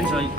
Enjoy.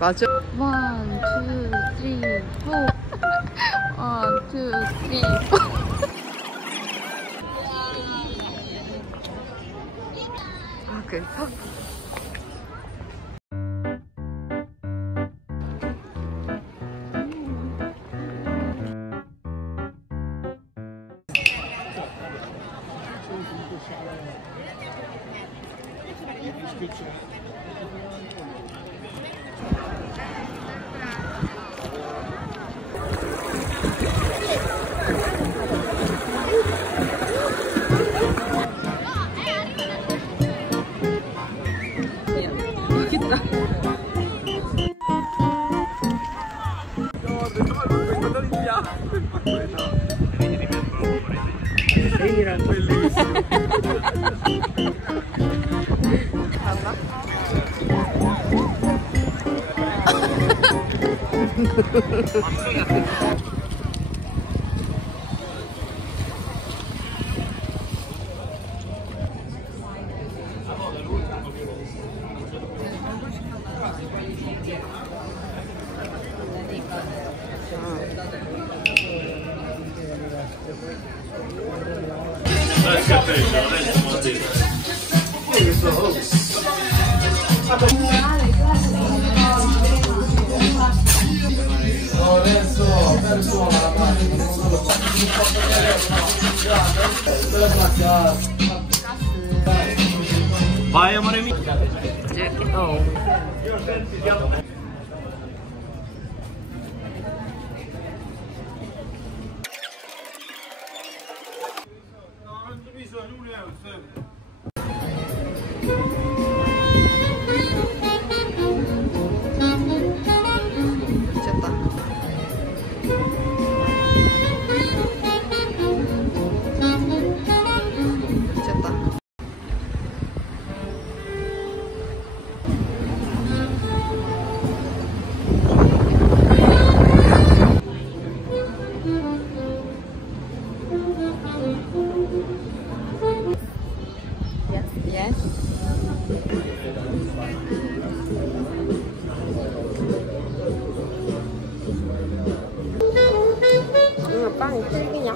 맞아. 1, 2, 3, 4. 1, 2, 3, 4. 오케이. Vai, amore mio. Oh. 빵이 튀기냐?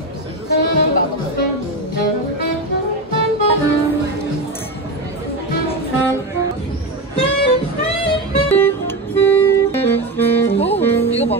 오, 이거 봐.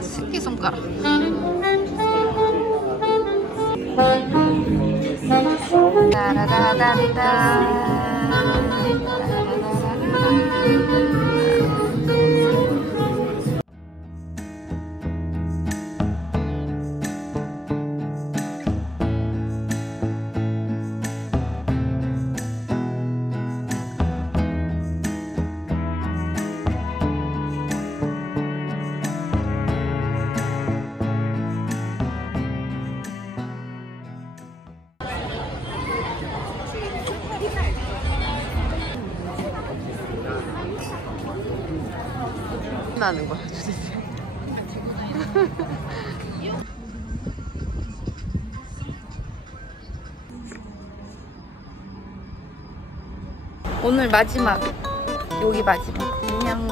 새끼손가락. 나는 거야, 주세요. 오늘 마지막. 여기 마지막. 안녕.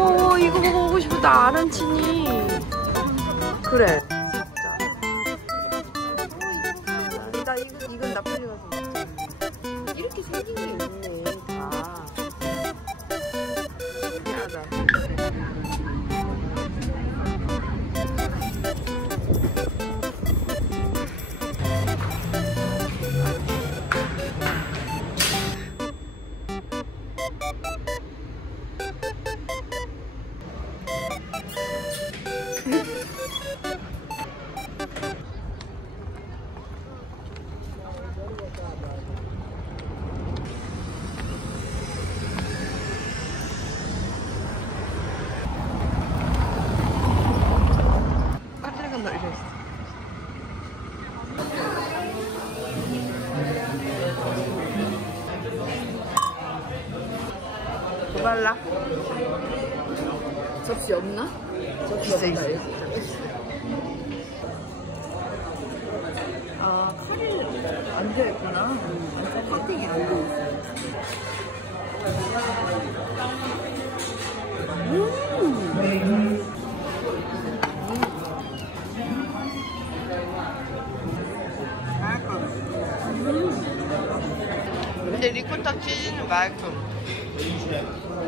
오, 이거 먹어보고 싶다. 아란치니. 그래. 진짜. 나 이건 나폴리 가서 먹자. 이렇게 생긴 게 있네, 다. 신기하다. 깔짝은 널려있어. 뭐 발라? 접시 없나? 접시 있어. 아, 칼이 안 되었구나. 커팅이 안 돼 있어. 근데 리코타 치즈는 맛있어.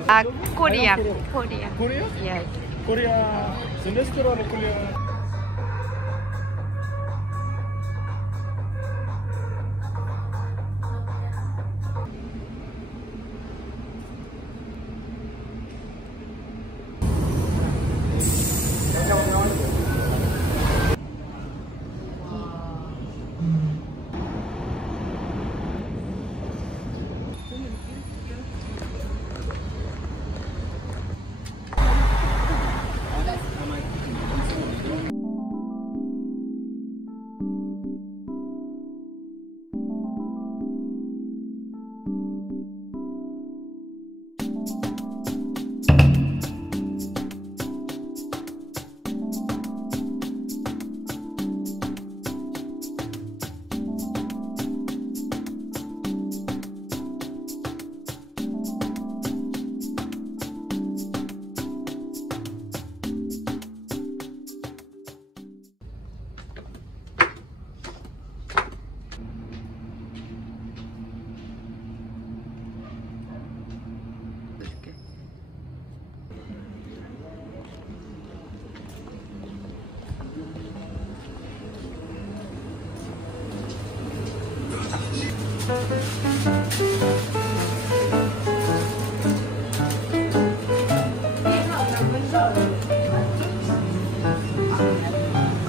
아, 코리아. 코리아. Korea? 예. Korea. The restaurant Korea.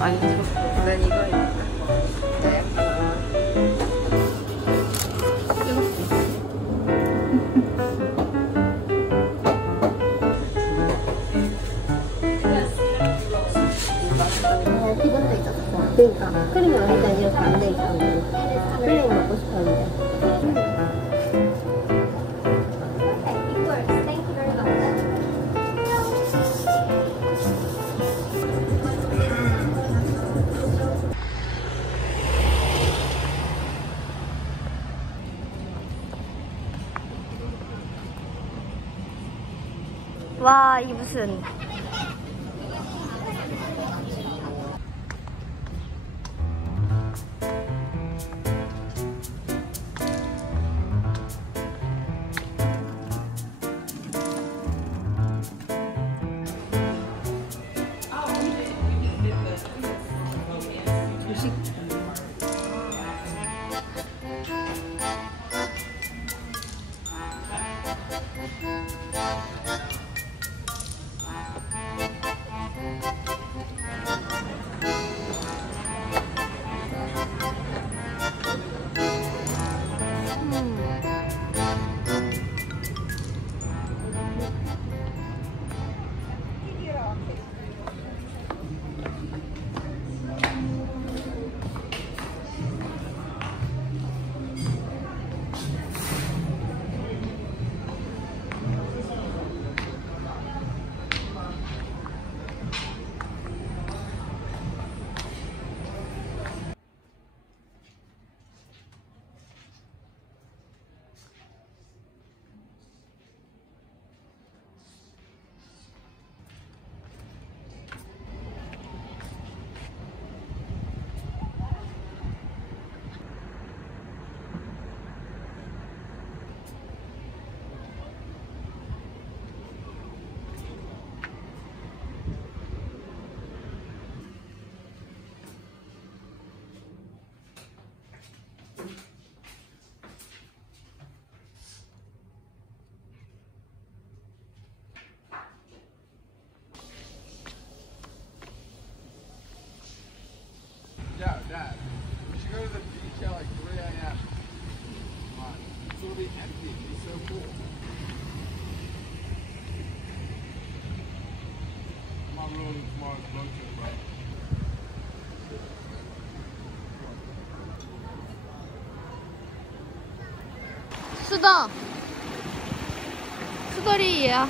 아니, 난 이거니까. 네. 기본도 있었어. 그러니까 크림이 아니다 이렇게 안 돼 있어. 크림 먹고 싶었는데. 와, 이게 무슨. 수다. 수다리야.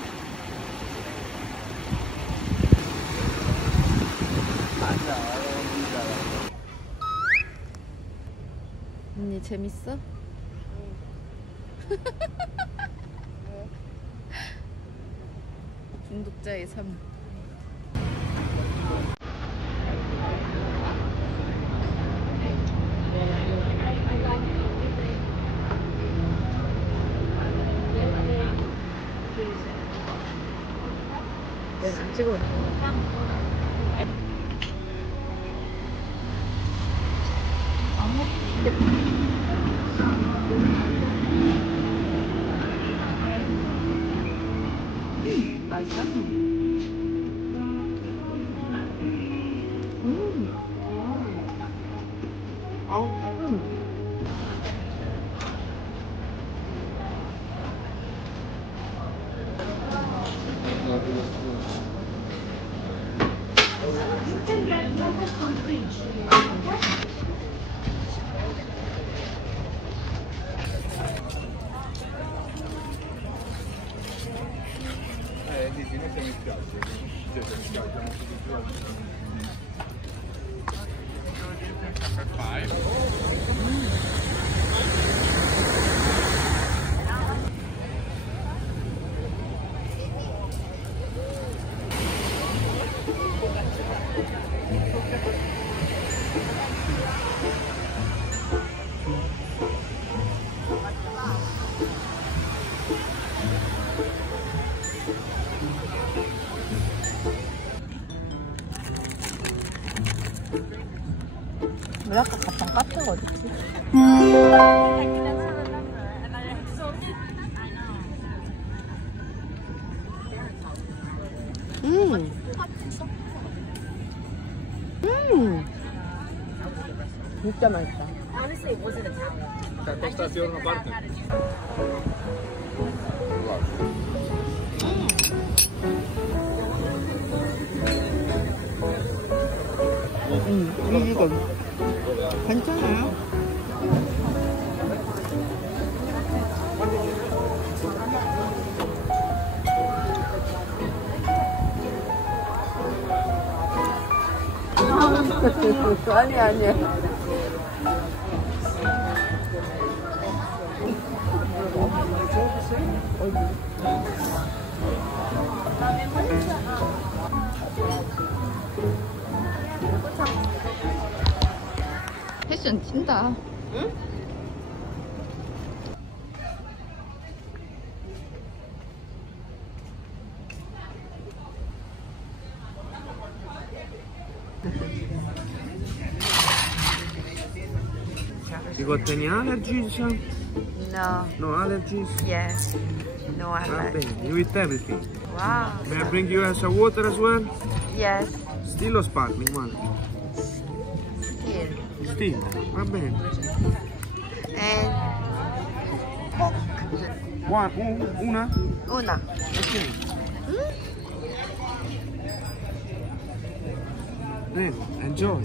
언니 재밌어? 중독자의 삶. 네, 찍어. 맛있어? 왜 아까 갔던 카페가 어딨지? 진짜 맛있다. 이거 괜찮아요? 아니. 패션 찐다. 응? You got any allergies? No. No allergies? Yes. No allergy. You eat everything. Wow. May I bring you some water as well? Yes. Still or sparkling one? Still. Still. Va bene. And Una? una. Ok. Prego, enjoy.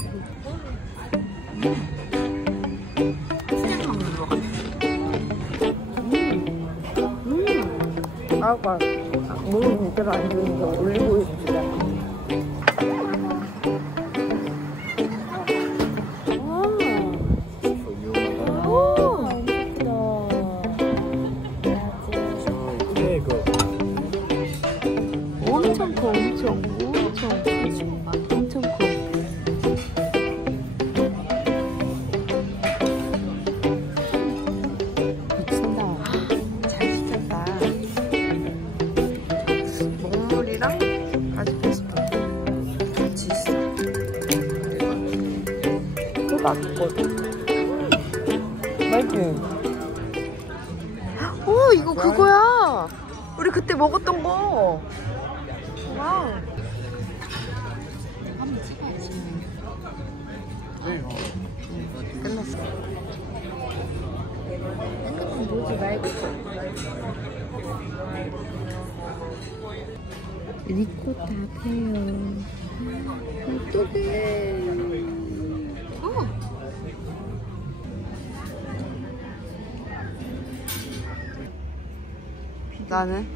아까 물은 진짜로 안 좋은데 올리고유 주자. 엄청 커, 엄청 커. 미친다. 잘 시켰다. 먹물이랑 아직 페스토 같이 있어. 그거 맛있거든. 맛있지? 오, 이거 그거야. 우리 그때 먹었던 거. 와우. 한번 찍어야지. 끝났어. 오지 말고. 리코타 페어. 어떡해. 나는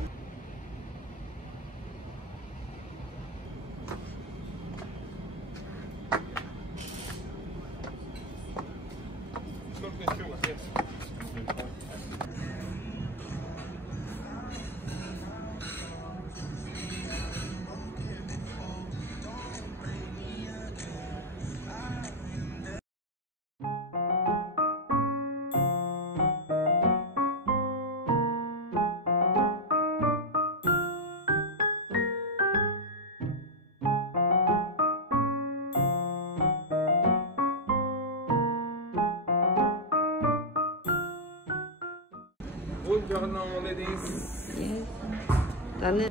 Buongiorno, ladies. 나는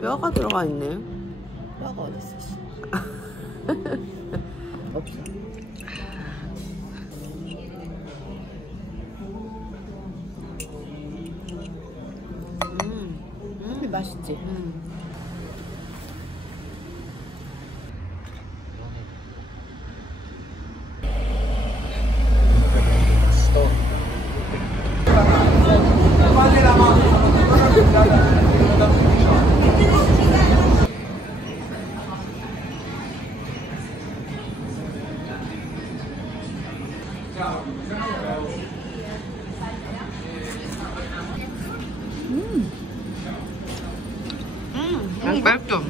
뼈가 들어가 있네. 뼈가 어디 있어? 없어. 맛있지. 맛있어.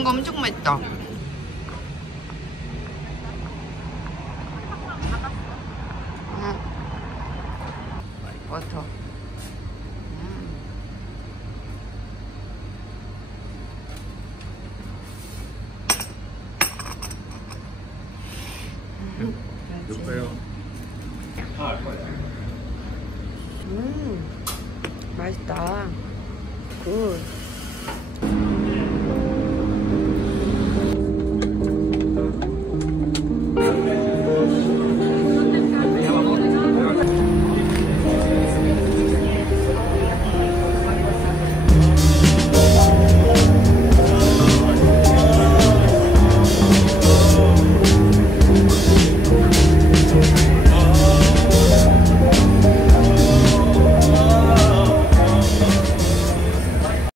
이거 엄청 맛있다.